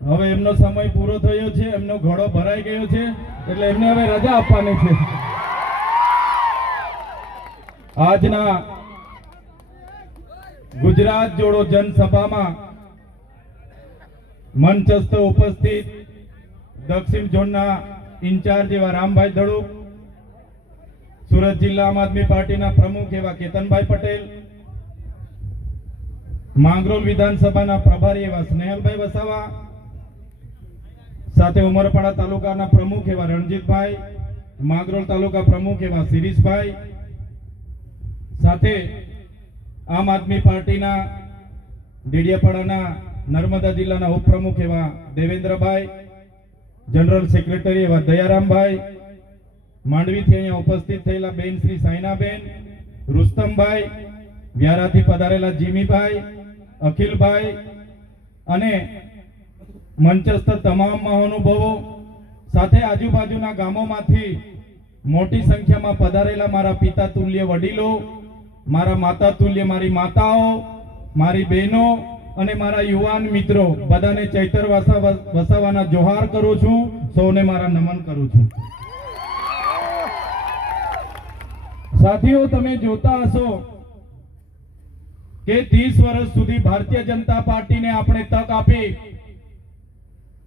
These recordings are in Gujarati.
હવે એમનો સમય પૂરો થયો છે, એમનો ઘોડો ભરાઈ ગયો છે, એટલે એમને હવે રજા આપવાની છે. આજના ગુજરાત જોડો જનસભામાં મંચસ્થ ઉપસ્થિત દક્ષિણ ઝોનના ઇન્ચાર્જ એવા રામભાઈ દળુક, સુરત જિલ્લા આમ આદમી પાર્ટીના પ્રમુખ એવા કેતનભાઈ પટેલ, માંગરોળ વિધાનસભાના પ્રભારી એવા સ્નેહલભાઈ વસાવા, સાથે ઉમરપાડા તાલુકાના પ્રમુખ એવા રણજીતભાઈ, માંગરોળ તાલુકા પ્રમુખ એવા શિરીષભાઈ, સાથે આમ આદમી પાર્ટીના ડેડિયાપાડાના નર્મદા જિલ્લાના ઉપપ્રમુખ એવા દેવેન્દ્રભાઈ, જનરલ સેક્રેટરી એવા દયારામભાઈ, માંડવીથી અહીંયા ઉપસ્થિત થયેલા બેન શ્રી સાયનાબેન, રુસ્તમભાઈ, વ્યારાથી પધારેલા જીમીભાઈ, અખિલભાઈ અને મંચસ્થ તમામ મહાનુભાવો, સાથે આજુબાજુના ગામોમાંથી મોટી સંખ્યામાં પધારેલા મારા પિતા તુલ્ય વડીલો, મારા માતા તુલ્ય મારી માતાઓ, મારી બહેનો અને મારા યુવાન મિત્રો, બધાને ચૈતર વસાવાના જોહાર કરું છું, સૌને મારા નમન કરું છું. સાથીઓ, તમે જોતા હશો કે 30 વર્ષ સુધી ભારતીય જનતા પાર્ટીને આપણે તક આપી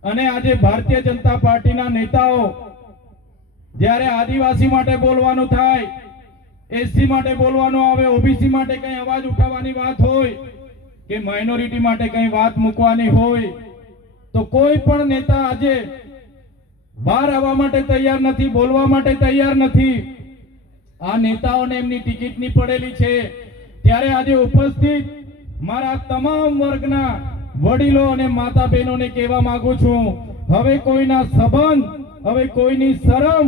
અને આજે ભારતીય જનતા પાર્ટીના નેતાઓ જ્યારે આદિવાસી માટે બોલવાનું થાય, એસસી માટે બોલવાનું આવે, ઓબીસી માટે કઈ અવાજ ઉઠાવવાની વાત હોય કે માઇનોરિટી માટે કઈ વાત મૂકવાની હોય, તો કોઈ પણ નેતા આજે બહાર આવવા માટે તૈયાર નથી, બોલવા માટે તૈયાર નથી. આ નેતાઓને એમની ટિકિટની પડેલી છે. ત્યારે આજે ઉપસ્થિત મારા તમામ વર્ગના વડીલો અને માતા બહેનોને કહેવા માંગુ છું, હવે કોઈના સંબંધ, હવે કોઈની શરમ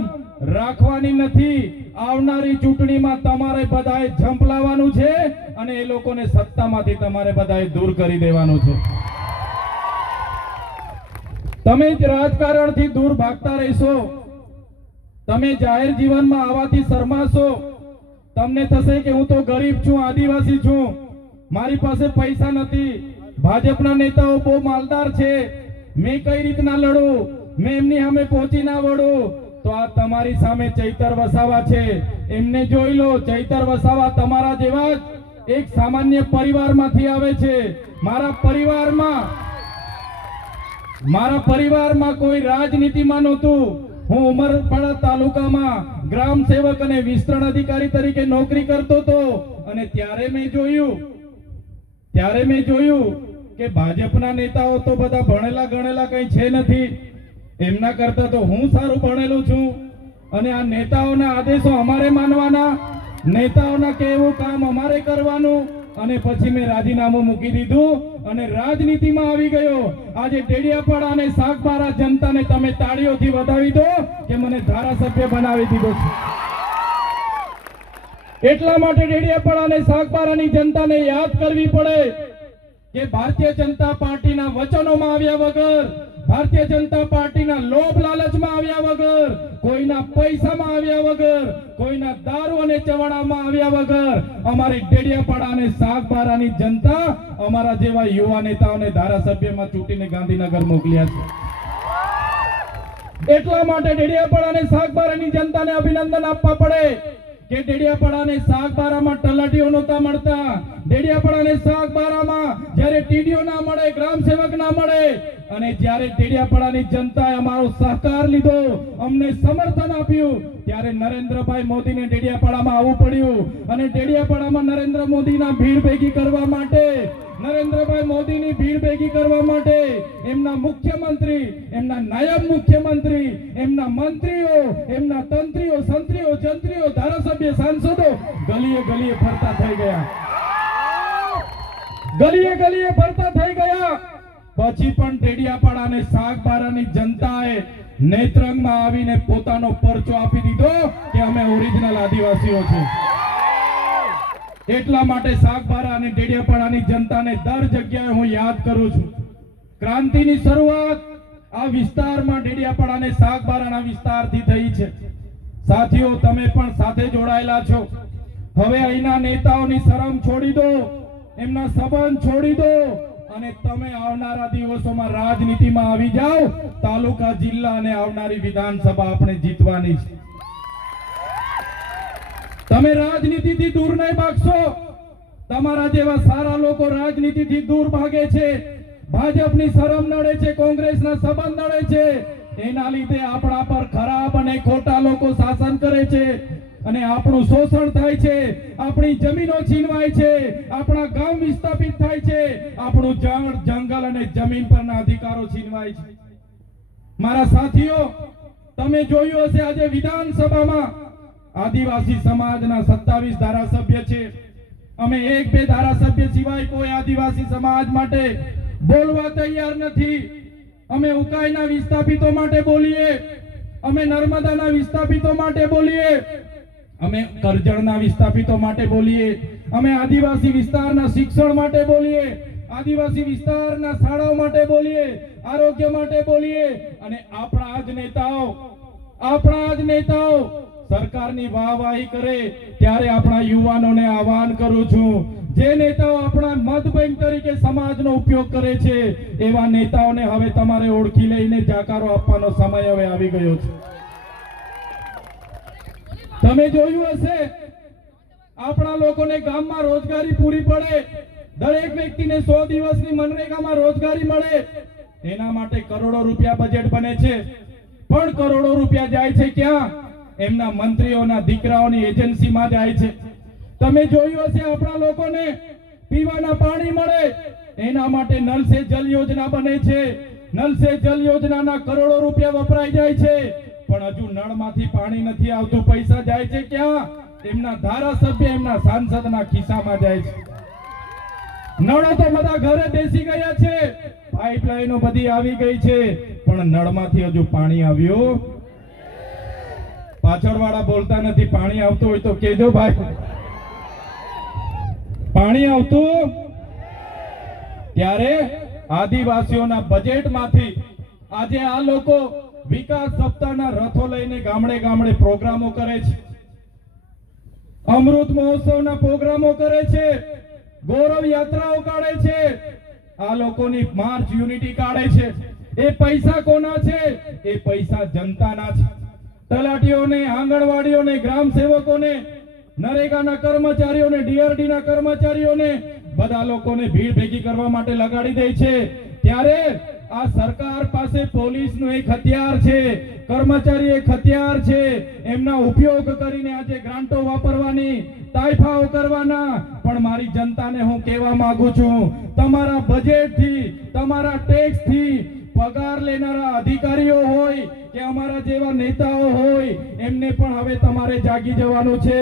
રાખવાની નથી. આવનારી ચૂંટણીમાં તમારે બધાએ ઝંપલાવાનું છે અને એ લોકોને સત્તામાંથી તમારે બધાએ દૂર કરી દેવાનું છે. તમે જ રાજકારણથી દૂર ભાગતા રહેશો, તમે જાહેર જીવનમાં આવવાથી શરમાશો. તમને થશે કે હું તો ગરીબ છું, આદિવાસી છું, મારી પાસે પૈસા નથી, ભાજપના નેતાઓ બહુ માલદાર છે, મેં કઈ રીતના લડું, મેં એમની સામે પહોંચી ના વળું. તો આ તમારી સામે ચૈતર વસાવા છે, એમને જોઈ લો. ચૈતર વસાવા તમારા જેવા જ એક સામાન્ય પરિવારમાંથી આવે છે. મારા પરિવારમાં કોઈ રાજનીતિમાં નહોતું. હું ઉમરપાડા તાલુકામાં ગ્રામ સેવક અને વિસ્તરણ અધિકારી તરીકે નોકરી કરતો હતો અને ત્યારે મેં જોયું કે ભાજપના નેતાઓ તો બધા ભણેલા ગણેલા કઈ છે નથી, એમના કરતા તો હું સારું ભણેલું છું અને આ નેતાઓના આદેશો અમારે માનવાના, નેતાઓના કહેવું કામ અમારે કરવાનું. અને પછી મેં રાજીનામું મૂકી દીધું અને રાજનીતિમાં આવી ગયો. આજે ડેડિયાપાડા અને સાગબારા જનતાને તમે તાળીઓથી વધાવી દો કે મને ધારાસભ્ય બનાવી દીધો છે. એટલા માટે ડેડિયાપાડા અને સાગબારાની જનતાને યાદ કરવી પડે કે ભારતીય જનતા પાર્ટીના વચનોમાં આવ્યા વગર, ભારતીય જનતા પાર્ટીના લોભ લાલચમાં આવ્યા વગર, કોઈના પૈસામાં આવ્યા વગર, કોઈના દારૂ અને ચવાણામાં આવ્યા વગર અમારી ડેડિયાપાડા અને સાગબારાની જનતા અમારા જેવા યુવા નેતાઓને ધારાસભ્યમાં ચૂંટીને ગાંધીનગર મોકલ્યા છે. એટલા માટે ડેડિયાપાડા અને સાગબારાની જનતાને અભિનંદન આપવા પડે કે ડેડિયાપાડા અને સાગબારામાં તલાટીઓ નહોતા મળતા. ડેડિયાપાડા અને સાગબારામાં જ્યારે ટીડીઓ ના મળે, ગ્રામ સેવક ના મળે, અને જ્યારે ડેડિયાપાડાની જનતાએ અમારો સહકાર લીધો, અમને સમર્થન આપ્યું, ત્યારે નરેન્દ્રભાઈ મોદીને ડેડિયાપાડામાં આવવું પડ્યું. અને ડેડિયાપાડામાં નરેન્દ્ર મોદીના ભીડ ભેગી કરવા માટે, નરેન્દ્રભાઈ મોદીની ભીડ ભેગી કરવા માટે એમના મુખ્યમંત્રી, એમના નાયબ મુખ્યમંત્રી, એમના મંત્રીઓ, એમના તંત્રીઓ, સંત્રીઓ, જંત્રીઓ, ધારાસભ્ય, સાંસદો ગલીએ ગલીએ ફરતા થઈ ગયા. પછી પણ ડેડિયાપાડા અને સાગબારાની જનતાએ નેત્રંગમાં આવીને પોતાનો પરચો આપી દીધો કે અમે ઓરિજિનલ આદિવાસીઓ છીએ. એટલા માટે સાગબારા અને ડેડિયાપાડાની જનતાને દર જગ્યાએ હું યાદ કરું છું. ક્રાંતિની શરૂઆત આ વિસ્તારમાં ડેડિયાપાડા અને સાગબારાના વિસ્તારથી થઈ છે. સાથીઓ, તમે પણ સાથે જોડાયેલા છો. હવે અહીંના નેતાઓની શરમ છોડી દો, એમના સંબંધ છોડી દો અને તમે આવનારા દિવસોમાં રાજનીતિમાં આવી જાઓ, તાલુકા જિલ્લા અને આવનારી વિધાનસભા આપણે જીતવાની છે. તમે રાજનીતિથી દૂર નહીં ભાગશો. તમારા જેવા સારા લોકો રાજનીતિથી દૂર ભાગે છે, ભાજપની શરમ નડે છે, કોંગ્રેસના સંબંધ નડે છે, એના લીધે આપણા પર ખરાબ અને ખોટા લોકો શાસન કરે છે અને આપણું શોષણ થાય છે, આપણી જમીનો છીનવાય છે, આપણા ગામ વિસ્થાપિત થાય છે, આપણું જંગલ અને જમીન પરના અધિકારો છીનવાય છે. મારા સાથીઓ, તમે જોયું હશે આજે વિધાનસભામાં આદિવાસી સમાજના 27 ધારાસભ્ય છે. અમે 1-2 ધારાસભ્ય સિવાય કોઈ આદિવાસી સમાજ માટે બોલવા તૈયાર નથી. અમે ઉકાઈના વિસ્થાપિતો માટે બોલીએ, અમે નર્મદાના વિસ્થાપિતો માટે બોલીએ, અમે કરજણના વિસ્થાપિતો માટે બોલીએ, અમે આદિવાસી વિસ્તારના શિક્ષણ માટે બોલીએ, આદિવાસી વિસ્તારના શાળાઓ માટે બોલીએ, આરોગ્ય માટે બોલીએ. અને આપણા જ નેતાઓ સરકારની વાહવાહી કરે ત્યારે આપણા યુવાનોને આહવાન કરું છું, જે નેતાઓ આપણા મત બેંક તરીકે સમાજનો ઉપયોગ કરે છે એવા નેતાઓને હવે તમારે ઓળખી લઈને જાકારો આપવાનો સમય હવે આવી ગયો છે. તમે જોયું હશે, આપણા લોકોને ગામમાં રોજગારી પૂરી પડે, દરેક વ્યક્તિને 100 દિવસની મનરેગામાં રોજગારી મળે, એના માટે કરોડો રૂપિયા બજેટ બને છે. પણ કરોડો રૂપિયા જાય છે ક્યાં? એમના મંત્રીઓના દીકરાઓની એજન્સીમાં જાય છે. તમે જોયું હશે, આપણા લોકોને પીવાના પાણી મળે એના માટે નલ સે જલ યોજના બને છે. નલ સે જલ યોજનાના કરોડો રૂપિયા વપરાઈ જાય છે, પણ હજુ નળમાંથી પાણી નથી આવતું. પૈસા જાય છે ક્યાં? એમના ધારાસભ્ય, એમના સાંસદના ખિસ્સામાં જાય છે. નળો તો બધા ઘરે બેસી ગયા છે, પાઇપલાઈનો બધી આવી ગઈ છે, પણ નળમાંથી હજુ પાણી આવ્યું. પાછળવાળા બોલતા નથી. પાણી આવતું હોય તો કહેજો ભાઈ. પાણી આવતું? ત્યારે આદિવાસીઓના બજેટમાંથી આજે આ લોકો વિકાસ સપ્તાહના રથો લઈને ગામડે ગામડે પ્રોગ્રામો કરે છે, અમૃત મહોત્સવના પ્રોગ્રામો કરે છે, ગૌરવ યાત્રાઓ કાઢે છે, આ લોકોની માર્ચ યુનિટી કાઢે છે. એ પૈસા કોના છે? એ પૈસા જનતાના છે. તલાટીઓને, આંગણવાડીઓને, ગ્રામ સેવકોને, નરેગાના કર્મચારીઓને, ડીઆરડીના કર્મચારીઓને, બધા લોકોને ભીડ ભેગી કરવા માટે લગાડી દે છે. ત્યારે આ સરકાર પાસે પોલીસનું એક હથિયાર છે, કર્મચારી એક હથિયાર છે. એમના ઉપયોગ કરીને આજે ગ્રાન્ટો વાપરવાની, તાઇફાઓ કરવાના. પણ મારી જનતાને હું કહેવા માંગુ છું, તમારા બજેટથી, તમારા ટેક્સથી પગાર લેનારા અધિકારીઓ હોય કે અમારા જેવા નેતાઓ હોય, એમને પણ હવે તમારે જાગી જવાનું છે.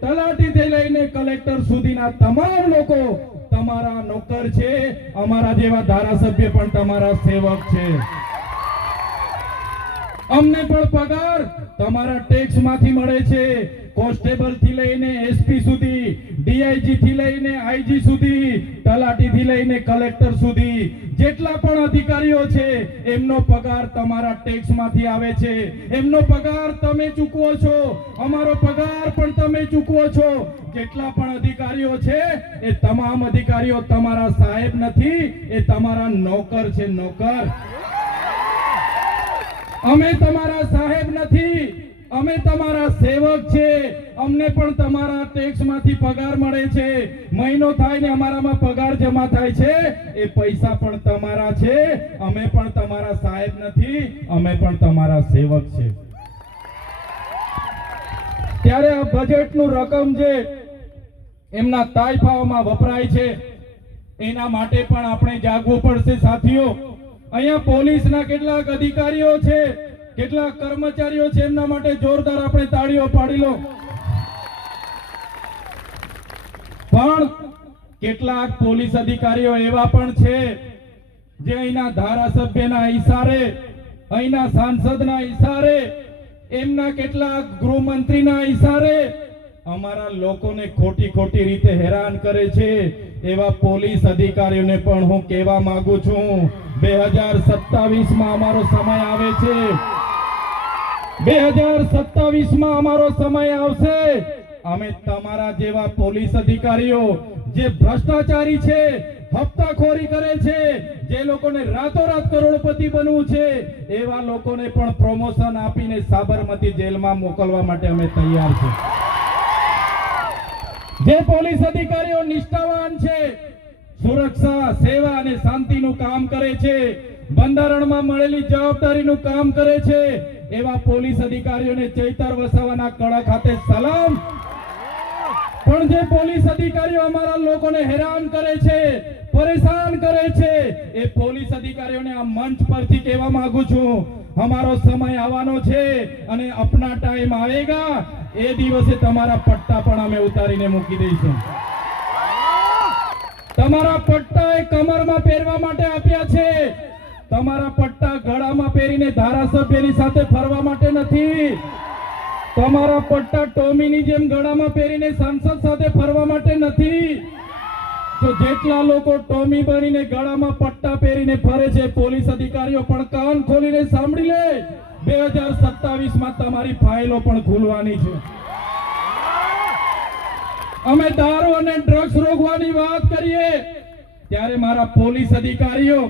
તલાટીથી લઈને કલેક્ટર સુધીના તમામ લોકો તમારા નોકર છે. અમારા જેવા ધારાસભ્ય પણ તમારા સેવક છે. અમને પણ પગાર તમારા ટેક્સ માંથી મળે છે. કોન્સ્ટેબલ થી લઈને એસપી સુધી, ડીઆઈજી થી લઈને આઈજી સુધી, તલાટી થી લઈને કલેક્ટર સુધી જેટલા પણ અધિકારીઓ છે એમનો પગાર તમારા ટેક્સ માંથી આવે છે. એમનો પગાર તમે ચૂકવો છો, અમારો પગાર પણ તમે ચૂકવો છો. જેટલા પણ અધિકારીઓ છે એ તમામ અધિકારીઓ તમારા સાહેબ નથી, એ તમારા નોકર છે, નોકર. અમે તમારા સાહેબ નથી, અમે તમારા સેવક છે. અમને પણ તમારા ટેક્સ માંથી પગાર મળે છે. મહિનો થાય ને અમારામાં પગાર જમા થાય છે, એ પૈસા પણ તમારા છે. અમે પણ તમારા સાહેબ નથી, અમે પણ તમારા સેવક છે. ત્યારે આ બજેટનું રકમ જે એમના તાઇફાઓમાં વપરાય છે એના માટે પણ આપણે જાગવું પડશે સાથીઓ. અહીંયા પોલીસના કેટલાક અધિકારીઓ છે, કેટલાક કર્મચારીઓ છે, એમના માટે જોરદાર આપણે તાળીઓ પાડી લો. પણ કેટલાક પોલીસ અધિકારીઓ એવા પણ છે જે અહીંના ધારાસભ્યના ઈશારે, અહીંના સાંસદના ઈશારે, એમના કેટલાક ગૃહમંત્રીના ઈશારે અમારા લોકોને ખોટી ખોટી રીતે હેરાન કરે છે. એવા પોલીસ અધિકારીઓને પણ હું કહેવા માંગુ છું, 2027માં અમારો સમય આવે છે. 2027માં અમારો સમય આવશે. અમે તમારા જેવા પોલીસ અધિકારીઓ જે ભ્રષ્ટાચારી છે, હપ્તાખોરી કરે છે, જે લોકોને રાતોરાત કરોડપતિ બનવું છે, એવા લોકોને પણ પ્રમોશન આપીને સાબરમતી જેલમાં મોકલવા માટે અમે તૈયાર છે. જે પોલીસ અધિકારીઓ નિષ્ઠાવાન છે, સુરક્ષા, સેવા અને શાંતિનું કામ કરે છે, બંધારણમાં મળેલી જવાબદારીનું કામ કરે છે, એવા પોલીસ અધિકારીઓને ચૈતર વસાવાના કડા ખાતે સલામ. પણ જે પોલીસ અધિકારીઓ અમારા લોકોને હેરાન કરે છે, પરેશાન કરે છે, એ પોલીસ અધિકારીઓને આ મંચ પરથી કહેવા માંગુ છું, અમારો સમય આવવાનો છે અને અપના ટાઈમ આવેગા, એ દિવસે તમારા પટ્ટા પણ અમે ઉતારીને મૂકી દઈશું. તમારા પટ્ટા એ કમરમાં પહેરવા માટે આપ્યા છે, તમારા પટ્ટા ગળામાં પહેરીને ધારાસભ્યની સાથે ફરવા માટે નથી. તમારા પટ્ટા ટોમીની જેમ ગળામાં પહેરીને સાંસદ સાથે ફરવા માટે નથી. તો જેટલા લોકો ટોમી બનીને ગળામાં પટ્ટા પહેરીને ફરે છે, પોલીસ અધિકારીઓ પણ કાન ખોલીને સાંભળી લે, 2027માં તમારી ફાઇલો પણ ખુલવાની છે. અમે દારૂ અને ડ્રગ્સ રોકવાની વાત કરીએ ત્યારે મારા પોલીસ અધિકારીઓ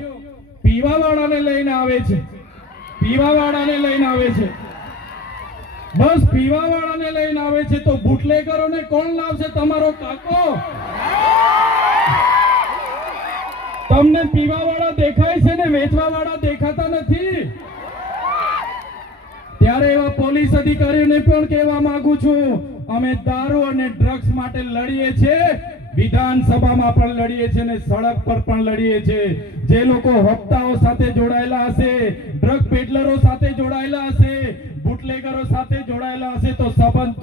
પીવાવાળાને લઈને આવે છે, પીવાવાળાને લઈને આવે છે, બસ પીવાવાળાને લઈને આવે છે. તો બુટલેગરોને કોણ લાવશે? તમારો કાકો. તમને પીવાવાળા દેખાય છે ને વેચવાવાળા દેખાતા નથી. ત્યારે એવા પોલીસ અધિકારીઓને પણ કહેવા માંગુ છું, અમે દારૂ અને ડ્રગ્સ માટે લડીએ છીએ, વિધાનસભામાં પણ લડીએ છીએ અને સડક પર પણ લડીએ છીએ. જે લોકો હપ્તાઓ સાથે જોડાયેલા હશે, ડ્રગ પેડલરો સાથે જોડાયેલા હશે, બુટલેગરો સાથે જોડાયેલા હશે, તો સંબંધ